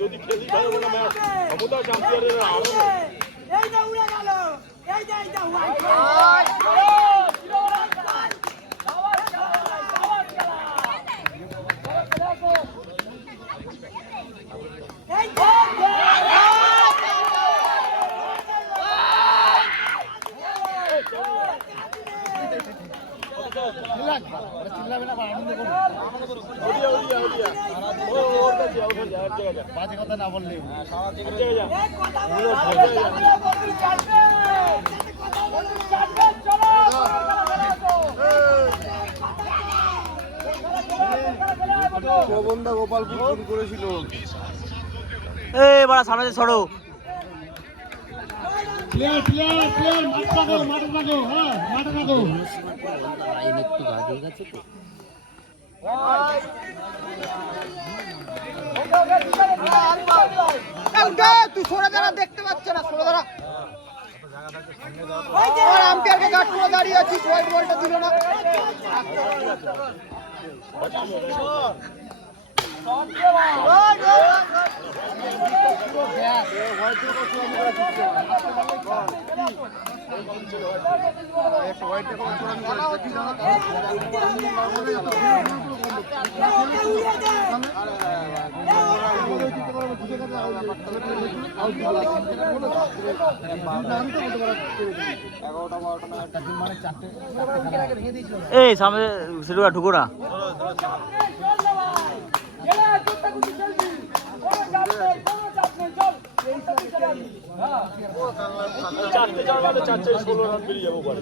যদি খেলি ভালো না ম্যাচ ক্ষমতা চ্যাম্পিয়নের আরো এই যে উড়ে গেল এই যে বাজে কথা না বললে প্রবন্ধা গোপালপুর ফোন করেছিল সামনে ছড়ো প্লেয়ার প্লেয়ার প্লেয়ার মাঠে থাকো হ্যাঁ মাঠে থাকো তুই সরে দাঁড়া দেখতে পাচ্ছ না সরে দাঁড়া আম্পায়ারকে গার্ড করে দাঁড়িয়ে আছিস হোয়াইট বলটা দিল না এই সামনে সেটা ঢুকো না চারটে 16 রান বেরিয়ে যাবো বলে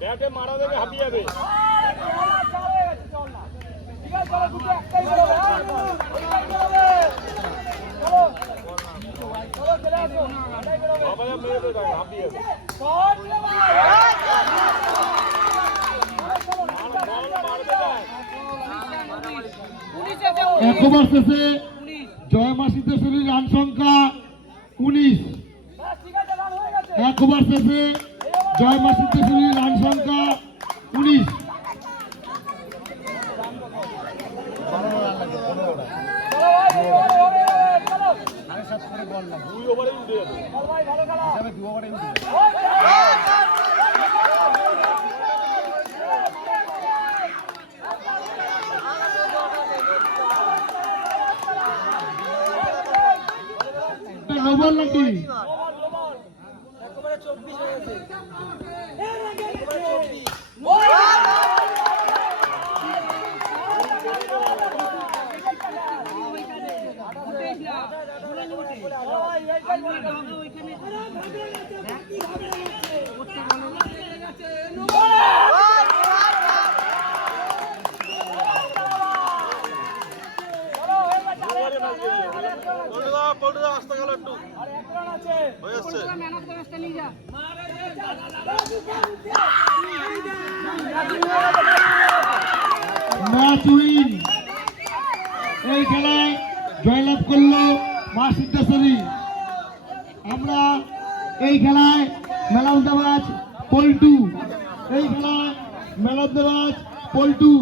ব্যাটে মারা দেখে হাঁপিয়ে যাবে এক ওভার শেষে জয়মা সিদ্ধেশ্বরীর রান সংখ্যা 19। এক ওভার শেষে জয়মা সিদ্ধেশ্বরীর রান সংখ্যা 19। নোবল নাকি ম্যাচ উইন। এই খেলায় জয়লাভ করলো মা সিদ্ধেশ্বরী। আমরা এই খেলায় man of the match Paltu. এই খেলায় man of the match Paltu.